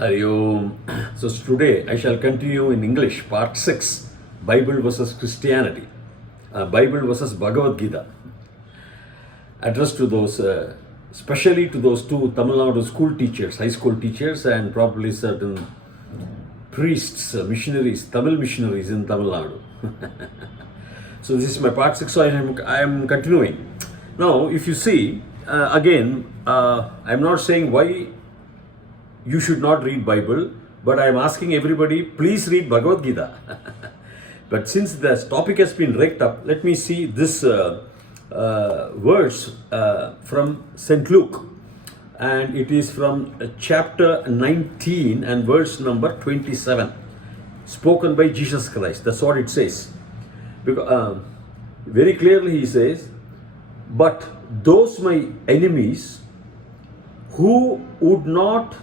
Hari Om. So today I shall continue in English, part 6, Bible versus Christianity, Bible versus Bhagavad Gita, addressed to those, especially to those two TamilNadu school teachers, high school teachers, and probably certain priests, missionaries, Tamil missionaries in Tamil Nadu. So this is my part 6, so I am continuing. Now, if you see, again, I'm not saying why you should not read Bible, but I am asking everybody, please read Bhagavad Gita. But since this topic has been raked up, let me see this verse from St. Luke, and it is from chapter 19 and verse number 27, spoken by Jesus Christ. That's what it says. Because, very clearly he says, but those my enemies who would not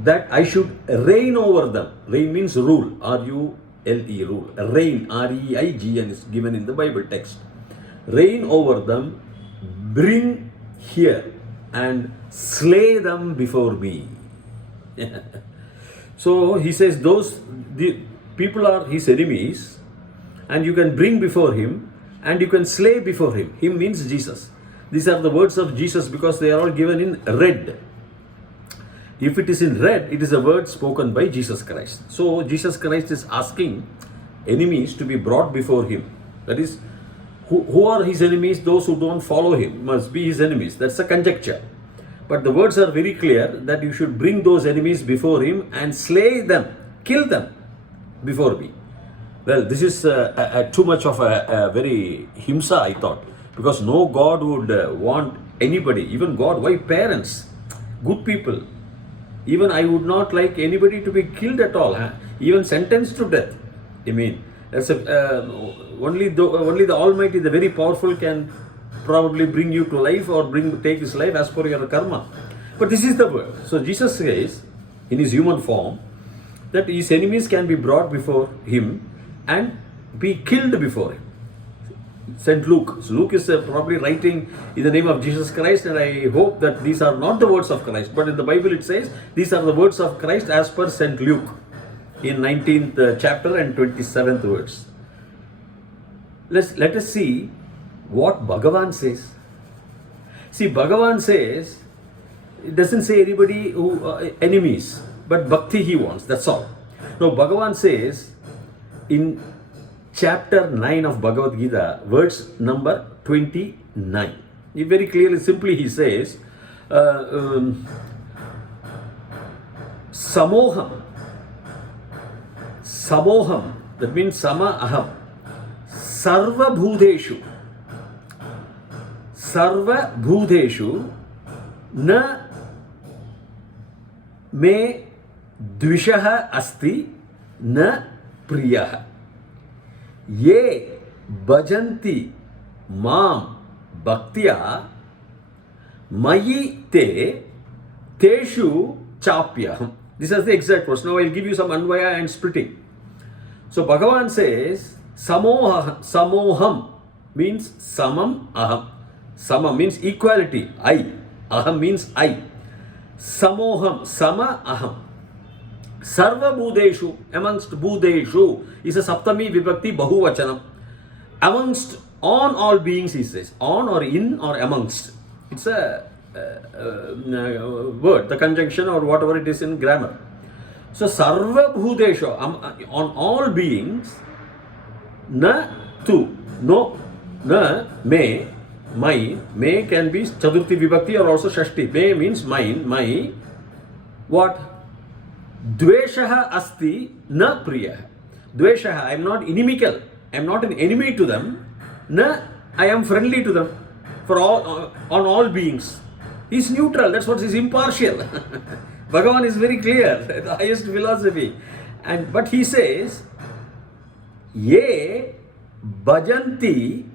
that I should reign over them. Reign means rule, R-U-L-E, rule. Reign, R-E-I-G-N is given in the Bible text. Reign over them, bring here and slay them before me. So he says the people are his enemies, and you can bring before him and you can slay before him. Him means Jesus. These are the words of Jesus because they are all given in red. If it is in red, it is a word spoken by Jesus Christ. So Jesus Christ is asking enemies to be brought before him. That is, who are his enemies? Those who don't follow him must be his enemies. That's a conjecture. But the words are very clear that you should bring those enemies before him and slay them, kill them before me. Well, this is too much of a very himsa, I thought. Because no God would want anybody, even God, why parents, good people. Even I would not like anybody to be killed at all, even sentenced to death. I mean, that's only the Almighty, the very powerful, can probably bring you to life or take his life as per your karma. But this is the word. So Jesus says, in his human form, that his enemies can be brought before him and be killed before him. St. Luke. So Luke is probably writing in the name of Jesus Christ, and I hope that these are not the words of Christ, but in the Bible it says these are the words of Christ as per St. Luke in 19th chapter and 27th words. Let us see what Bhagavan says. See, Bhagavan says, it doesn't say anybody who enemies, but bhakti he wants, that's all. Now Bhagavan says in chapter 9 of Bhagavad Gita, verse number 29. Very clearly, simply he says, Samoham. Samoham, that means Sama Aham. Sarva Bhudeshu. Sarva Bhudeshu na me dvishaha asti na priyaha. Ye bhajanti mam bhaktya mayi te teshu chapyaham. This is the exact verse. Now I'll give you some anvaya and splitting. So Bhagavan says samoham means samam aham. Sama means equality, I. Aham means I. Samoham, sama aham. Sarva Bhudeshu, amongst Bhudeshu, is a Saptami Vibhakti Bahuvachanam. Amongst, on all beings, he says. On or in or amongst. It's a word, the conjunction or whatever it is in grammar. So Sarva Bhudeshu, on all beings, na tu, no, na, me, my, me can be Chaturthi Vibhakti or also Shashti. Me means mine, my, what? Dveshaha asti na priya. Dveshaha, I am not inimical. I am not an enemy to them. Na, I am friendly to them. For all, on all beings. He is neutral. That's what is impartial. Bhagavan is very clear. The highest philosophy. But he says, Ye bhajanti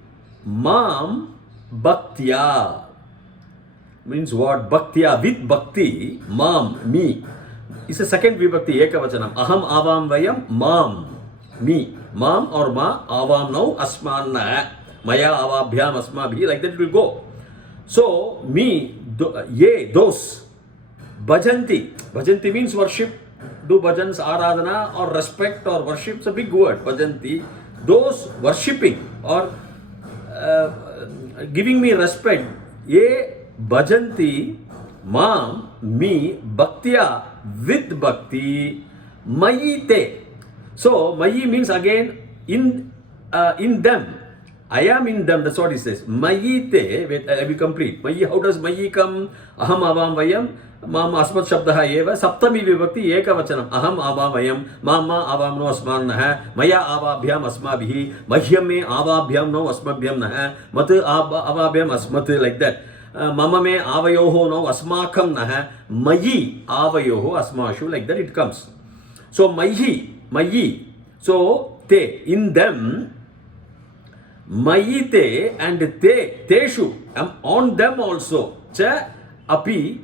mam bhaktya. Means what? Bhaktya, with bhakti, mam, me. It's a second vibhakti, ekavachanam. Aham avam vayam mam, me. Mam or ma, avam now, asman na, maya avabhyam asmabhi, like that it will go. So, me, ye, those, Bhajanti. Bhajanti means worship. Do bhajans, aradhana, or respect or worship. It's a big word. Bhajanti. Those worshipping or giving me respect. Ye bhajanti maam, me, bhaktya, with bhakti, mayite. So, mayi means again in them. I am in them, that's what he says. Mayite, wait, I will complete. Mayi, how does mayi come? Aham avam vayam, mama asmat shabdaha eva, saptami vibhakti eka vachanam. Aham avam vayam, mama avam no asmanah, maya avabhyam asmabhi, mahyam me avabhyam no asmabhyam nah, mat avabhyam asmat, like that. Mama me avayoho no asmakam nah, mayi avayoho asmashu, like that it comes. So, mayi, so te, in them, mayite and teshu, on them also. Cha api,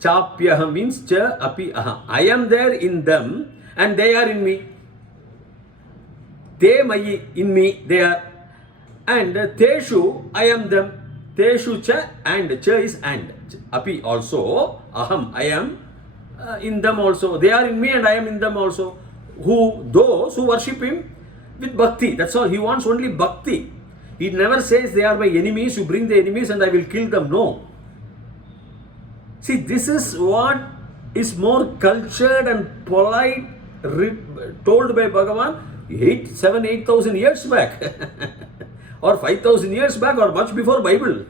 chapyaham means cha api aham. I am there in them and they are in me. Te mayi, in me, they are. And teshu, I am them. Teshu cha, and cha is and. Api also, aham, I am in them also. They are in me and I am in them also. Who? Those who worship him with bhakti. That's all. He wants only bhakti. He never says they are my enemies, you bring the enemies and I will kill them. No. See, this is what is more cultured and polite, told by Bhagavan 8,000 years back or 5,000 years back or much before Bible.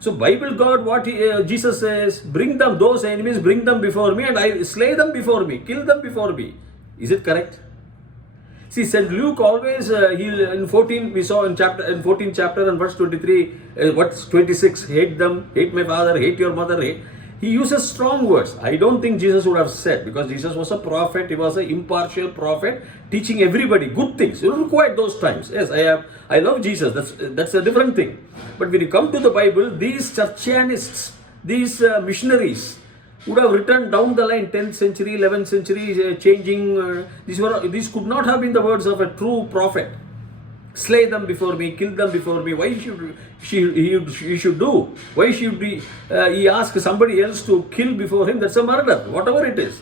So Bible God, what Jesus says, bring them, those enemies, bring them before me and I slay them before me, kill them before me. Is it correct? See, St. Luke always, in 14, we saw in 14th chapter and verse 23, what's 26, hate them, hate my father, hate your mother, hate. He uses strong words. I don't think Jesus would have said, because Jesus was a prophet, he was an impartial prophet, teaching everybody good things. You don't require those times. Yes, I love Jesus, that's a different thing. But when you come to the Bible, these churchianists, these missionaries, would have written down the line 10th century, 11th century, changing. These could not have been the words of a true prophet. Slay them before me, kill them before me. Why should he should do? Why should he ask somebody else to kill before him? That's a murder, whatever it is.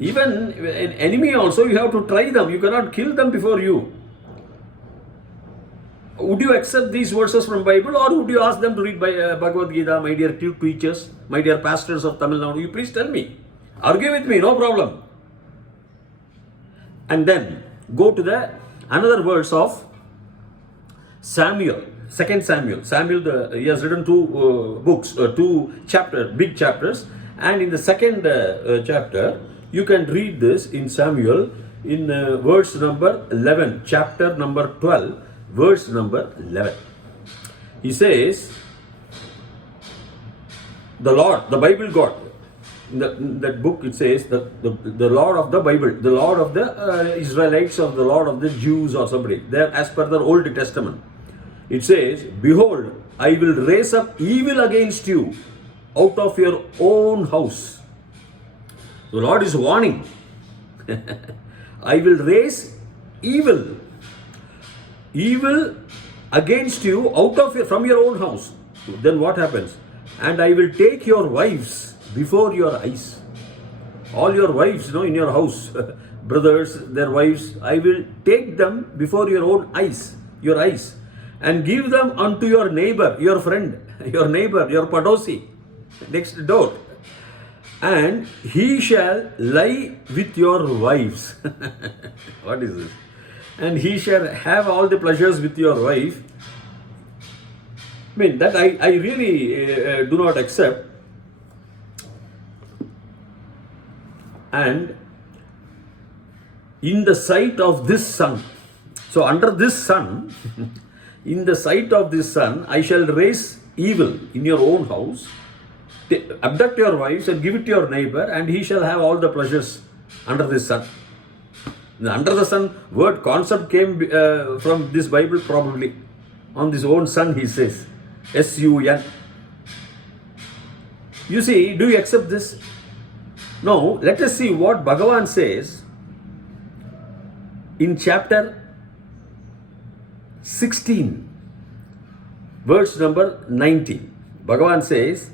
Even an enemy also, you have to try them. You cannot kill them before you. Would you accept these verses from Bible, or would you ask them to read Bhagavad Gita? My dear teachers, my dear pastors of TamilNadu, you please tell me. Argue with me, no problem. And then go to another verse of Samuel, 2 Samuel. Samuel, he has written two books, big chapters. And in the second chapter, you can read this in Samuel in verse number 11, chapter number 12. Verse number 11. He says, the Lord, the Bible God, in that book it says that the Lord of the Bible, the Lord of the Israelites, or the Lord of the Jews or somebody, there as per the Old Testament, it says, behold, I will raise up evil against you out of your own house. The Lord is warning. I will raise evil against you from your own house. Then what happens? And I will take your wives before your eyes. All your wives, in your house, brothers, their wives, I will take them before your own eyes, and give them unto your neighbor, your friend, your neighbor, your padosi, next door. And he shall lie with your wives. What is this? And he shall have all the pleasures with your wife. I mean, that I really do not accept. And in the sight of this sun, so under this sun, in the sight of this sun, I shall raise evil in your own house, abduct your wives and give it to your neighbor, and he shall have all the pleasures under this sun. The under the sun word concept came from this Bible probably. On this own sun, he says, S-U-N. You see, do you accept this? Now, let us see what Bhagavan says in chapter 16, verse number 19. Bhagavan says,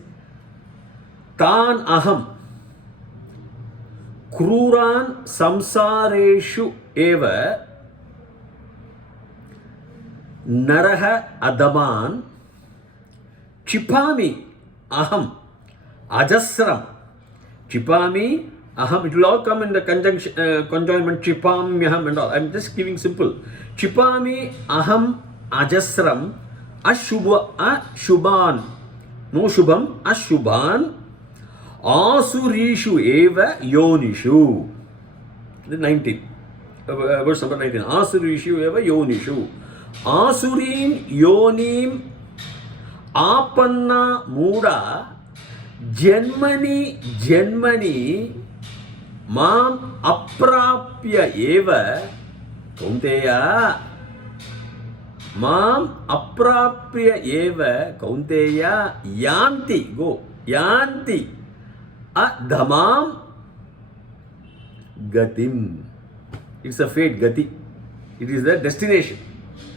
Tan aham. Kruran samsareshu eva naraha adaman chipami aham ajasram. Chipami aham. It will all come in the conjoinment chipamyaham and all. I am just giving simple. Chipami aham ajasram ashubhan. No shubham. Ashubhan. Asurishu eva yonishu. 19. Verse number 19. Asurishu eva yonishu. Asurin yonim apanna muda janmani mam aprapya eva kaunteya. Mam aprapya eva kaunteya yanti. Go. Yanti. Adhamam gatim. It's a fate, gati. It is the destination.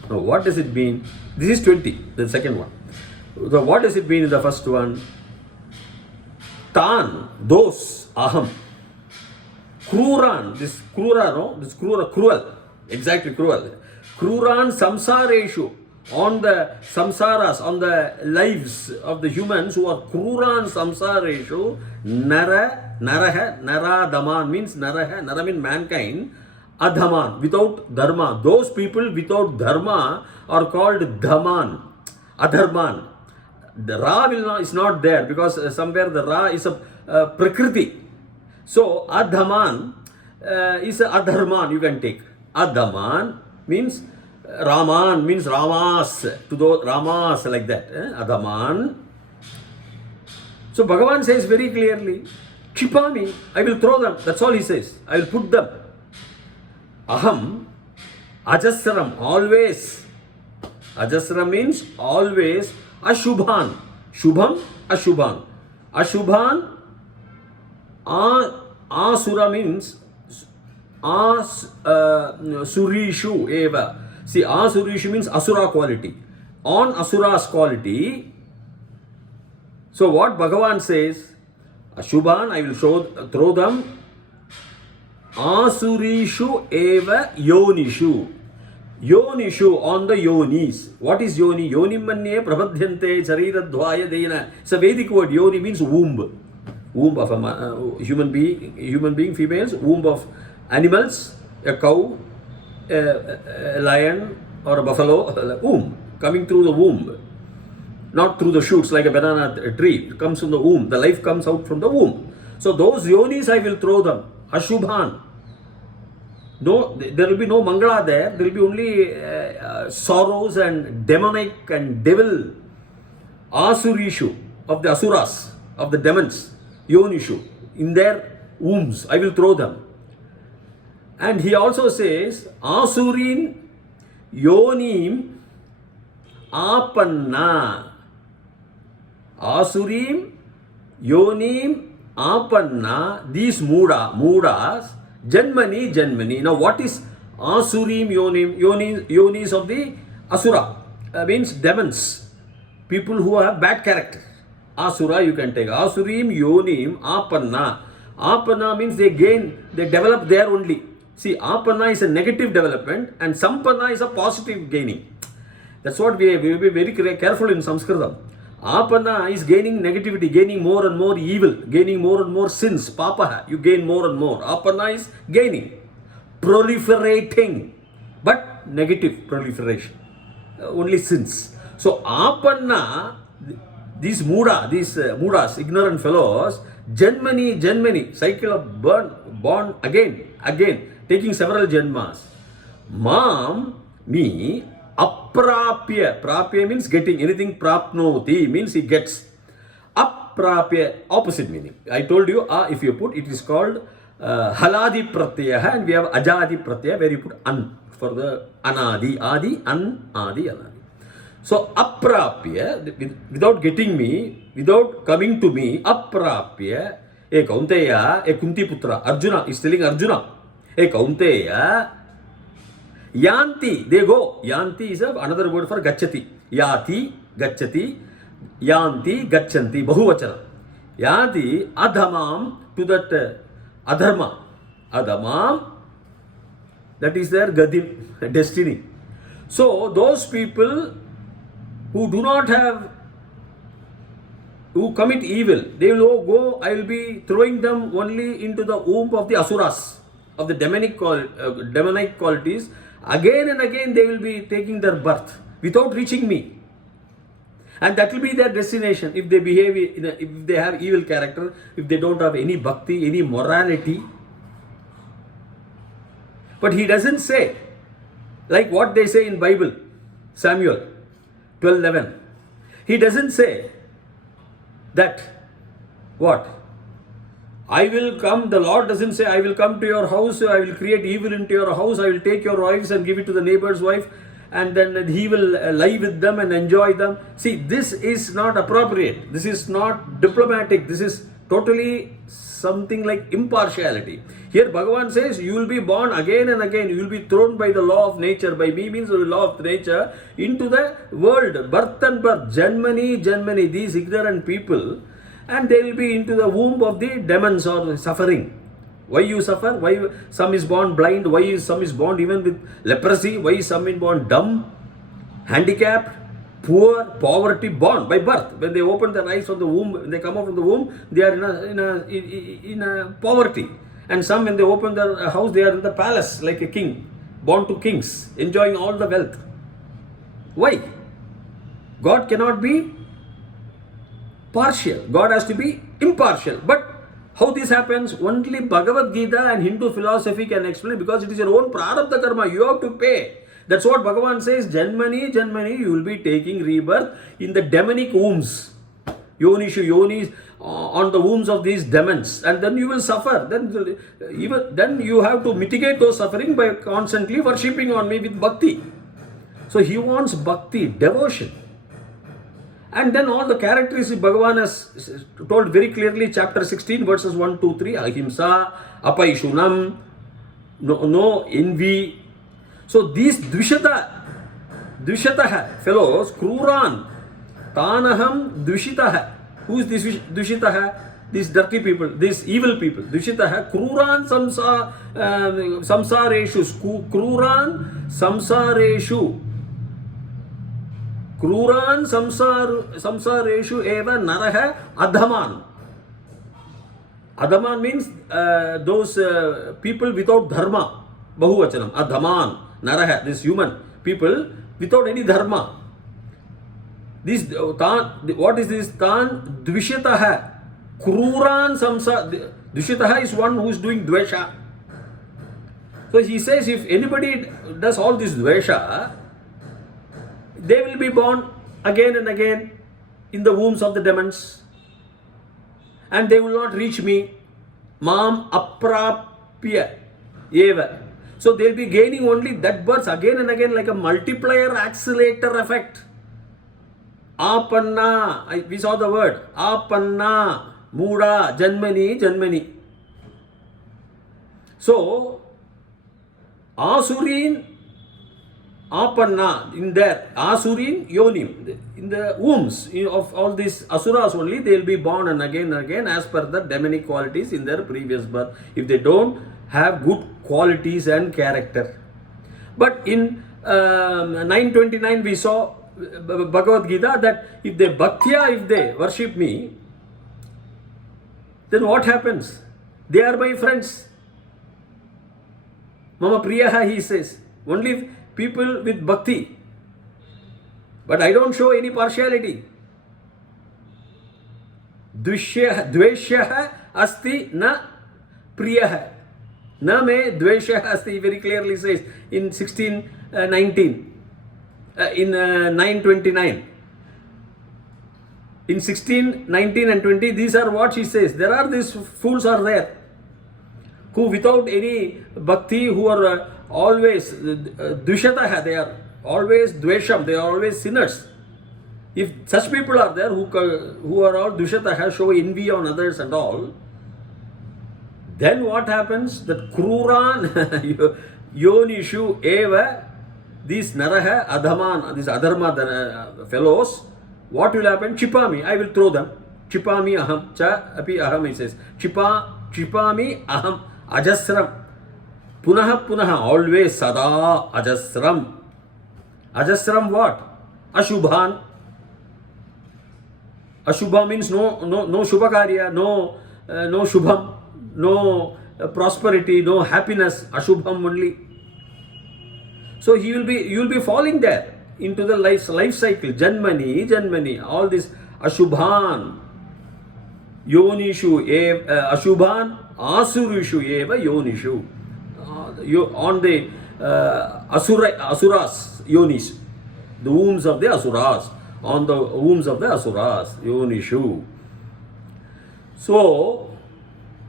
Now, what does it mean? This is 20, the second one. So, what does it mean in the first one? Tan, those, aham. Kruran, this krura, no? This krura, cruel. Exactly, cruel. Kruran samsareshu. On the samsaras, on the lives of the humans who are kruran samsareshu, nara daman means nara means mankind, adhaman, without dharma. Those people without dharma are called dhaman, adharman. The ra is not there because somewhere the ra is a prakriti. So adhaman is a adharman you can take. Adhaman means Raman means Ramas, to those Ramas like that. Adhaman. So Bhagavan says very clearly, Chipami, I will throw them. That's all he says. I will put them. Aham, Ajasram, always. Ajasram means always. Ashubhan. Shubham, Ashubhan. Ashubhan, Asura means Surishu eva. See, Asurishu means Asura quality. On Asura's quality. So what Bhagavan says, Ashubhan, I will throw them. Asurishu eva yonishu. Yonishu, on the yonis. What is yoni? Yoni manye prabhadhyante chariradhvaya dena. It's a Vedic word. Yoni means womb. Womb of a human being, females. Womb of animals, a cow, a lion or a buffalo, womb, coming through the womb, not through the shoots like a banana tree. It comes from the womb. The life comes out from the womb. So those yonis I will throw them. Ashubhan. No, there will be no Mangala there. There will be only sorrows and demonic and devil. Asurishu, of the asuras, of the demons. Yonishu, in their wombs I will throw them. And he also says, Asurin yonim apanna. Asurim yonim apanna. These mudas, janmani. Now what is Asurim yonim? Yonis of the Asura. Means demons. People who have bad character. Asura you can take. Asurim yonim apanna. Apanna means they develop there only. See, apanna is a negative development and sampanna is a positive gaining. That's what we will be very careful in Sanskritam. Apanna is gaining negativity, gaining more and more evil, gaining more and more sins. Papa, you gain more and more. Apanna is gaining, proliferating, but negative proliferation, only sins. So apanna, these mudas, ignorant fellows, janmani, cycle of born again, taking several janmas. Mam, me, aprapya means getting, anything prapnoti means he gets. Aprapya, opposite meaning. I told you, if you put, it is called haladi pratyaya, and we have ajadi pratyaya where you put an for the anadi, adi, anadi. So aprapya, without getting me, without coming to me, aprapya, e kaunteya, e kunti putra, Arjuna is telling Arjuna, e kaunteya, yanti, they go. Yanti is another word for gacchati. Yati, gacchati, yanti, gacchanti, bahuvachana. Yadi adhamam, to that adharma. Adhamam, that is their gadim, destiny. So those people who do not have, who commit evil, they will go, I will be throwing them only into the womb of the asuras, of the demonic qualities. Again and again they will be taking their birth without reaching me. And that will be their destination if they behave, if they have evil character, if they don't have any bhakti, any morality. But he doesn't say, like what they say in Bible, Samuel 12:11. He doesn't say that, what? I will come, the Lord doesn't say, I will come to your house, I will create evil into your house, I will take your wives and give it to the neighbor's wife, and then he will lie with them and enjoy them. See, this is not appropriate. This is not diplomatic. This is totally something like impartiality. Here Bhagavan says, you will be born again and again. You will be thrown by the law of nature. By me means the law of nature into the world. Birth and birth. Janmani. These ignorant people. And they will be into the womb of the demons or suffering. Why you suffer? Why some is born blind? Why some is born even with leprosy? Why some is born dumb, handicapped, poor, poverty, born by birth? When they open their eyes from the womb, when they come out from the womb, they are in a poverty. And some, when they open their house, they are in the palace like a king, born to kings, enjoying all the wealth. Why? God cannot be partial. God has to be impartial. But how this happens? Only Bhagavad Gita and Hindu philosophy can explain, because it is your own prarabdha karma. You have to pay. That's what Bhagavan says. Janmani, you will be taking rebirth in the demonic wombs. Yonis, on the wombs of these demons. And then you will suffer. Then you have to mitigate those suffering by constantly worshipping on me with bhakti. So he wants bhakti, devotion. And then all the characteristics Bhagavan has told very clearly, chapter 16, verses 1, 2, 3, ahimsa, apaishunam, no envy. So these dvishataha, fellows, kruran, tanaham dvishitaha. Who is this dvishitaha? These dirty people, these evil people. Dvishitaha, kruran samsareshu, kruran samsareshu. Kruran samsareshu eva naraha adhaman. Adhaman means those people without dharma. Bahuvachanam. Adhaman. Naraha. This human people without any dharma. This what is this? Tan dvishitaha. Kruran samsa. Dvishitaha is one who is doing dvesha. So he says, if anybody does all this dvesha, they will be born again and again in the wombs of the demons, and they will not reach me. Mam aprapya eva. So they will be gaining only that birth again and again, like a multiplier accelerator effect. Apanna, we saw the word. Apanna, Muda, Janmani. So, Asurin, Apanna, in there, Asurin, Yonim, in the wombs of all these Asuras only, they will be born and again as per the demonic qualities in their previous birth, if they don't have good qualities and character. But in 929 we saw Bhagavad Gita that if they worship me, then what happens? They are my friends. Mama Priyaha, he says, only people with bhakti. But I don't show any partiality. Dveshyaha asti na priyaha. Na me dveshaha asti, very clearly says in 1619. In 929. In 16, 19 and 20, these are what she says. There are these fools are there who without any bhakti, who are always dvishataha, they are always dvesham, they are always sinners. If such people are there who are all dvishataha, show envy on others and all, then what happens? That kruran yonishu eva, these naraha adhaman, these adharma fellows, what will happen? Chipami, I will throw them. Chipami aham. Cha api aham, he says. Chipami aham. Ajasram. Punaha, always sada ajasram. Ajasram what? Ashubhan. Ashubha means no shubhakarya, no shubham, no prosperity, no happiness. Ashubham only. So you will be falling there into the life cycle. Janmani, all this Ashubhan, Yonishu, Ashubhan, Asurishu eva Yonishu. On the Asuras, Yonis, the wombs of the Asuras, on the wombs of the Asuras, Yonishu. So,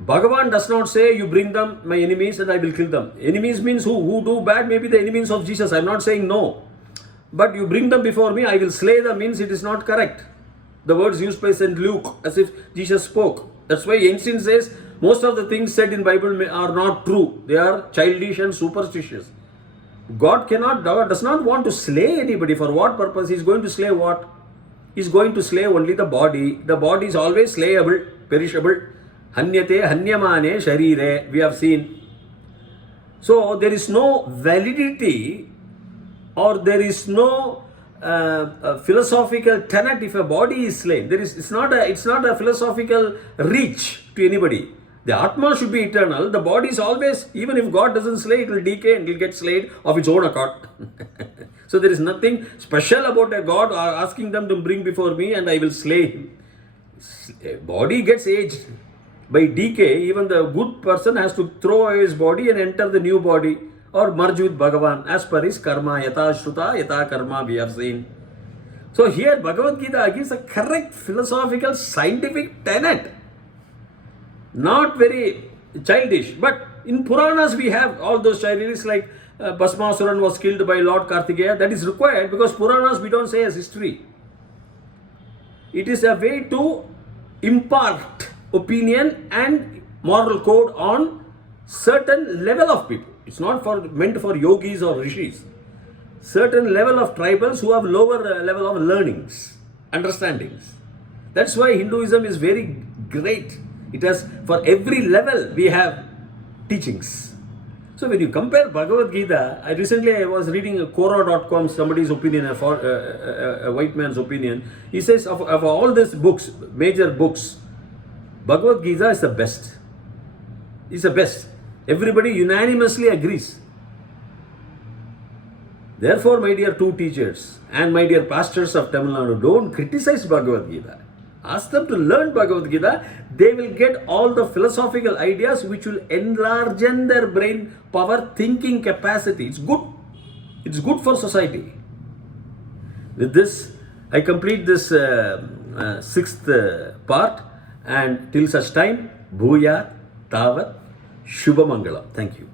Bhagavan does not say, you bring them, my enemies, and I will kill them. Enemies means who do bad, maybe the enemies of Jesus. I am not saying no. But you bring them before me, I will slay them, means it is not correct. The words used by St. Luke, as if Jesus spoke. That's why Einstein says, most of the things said in Bible are not true. They are childish and superstitious. God does not want to slay anybody. For what purpose? He is going to slay what? He is going to slay only the body. The body is always slayable, perishable. Hanyate hanyamane sharire, we have seen. So there is no validity or there is no philosophical tenet if a body is slain. It's not a philosophical reach to anybody. The Atma should be eternal. The body is always, even if God doesn't slay, it will decay and it will get slayed of its own accord. So there is nothing special about a God asking them to bring before me and I will slay him. Body gets aged by decay. Even the good person has to throw away his body and enter the new body or merge with Bhagavan as per his karma. Yata shruta, yata karma, we have seen. So here Bhagavad Gita gives a correct philosophical scientific tenet. Not very childish, but in Puranas we have all those childish, like Bhasmasuran was killed by Lord Kartikeya. That is required because Puranas we don't say as history. It is a way to impart opinion and moral code on certain level of people. It's not meant for yogis or rishis. Certain level of tribals who have lower level of learnings, understandings. That's why Hinduism is very great. It has, for every level we have teachings. So when you compare Bhagavad Gita, I was reading Quora.com, somebody's opinion, a white man's opinion. He says of all these books, major books, Bhagavad Gita is the best. It's the best. Everybody unanimously agrees. Therefore, my dear two teachers and my dear pastors of TamilNadu, don't criticize Bhagavad Gita. Ask them to learn Bhagavad Gita. They will get all the philosophical ideas which will enlarge their brain power, thinking capacity. It's good. It's good for society. With this, I complete this sixth part, and till such time, Bhuyat Tavat Shubhamangalam. Thank you.